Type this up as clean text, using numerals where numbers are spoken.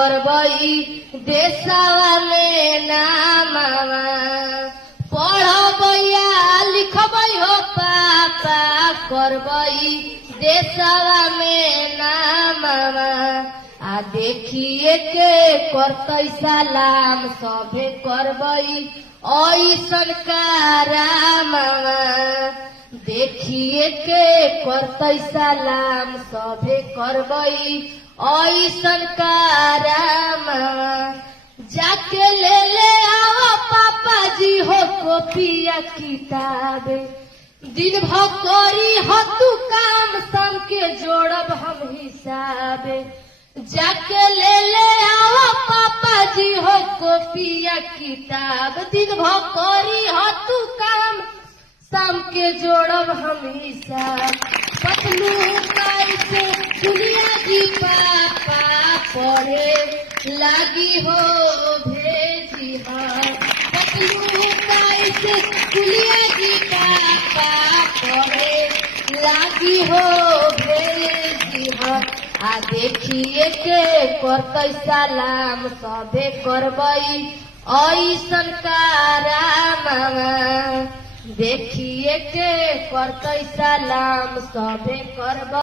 करबई देशवा में नामवा पढ़बैया लिखबई हो पापा करबई देशवा में नामवा आ देखिए के करतई सलाम सभे करबई ऐसन करामवा देखिए के करतई सलाम सभे करबई ऐसन करामवा जाके ले आओ पापा जी हो कॉपिया किताबे दिन भर करी हो तू काम शाम के जोड़ब हम हिसाबे जाके ले आओ पापा जी हो कॉपिया किताब दिन भर करी हो तू काम शाम के जोड़ब हम हिसाब पतलू कैसे दुनिया जी पापा पढ़े लागी हो भेजी पतलू कैसे दुनिया जी पापा पढ़े लागी हो भेजी आ देखिए के करतई सलाम सभे करबई ऐसन करामवा देखिए के करतई सलाम सभे करबई।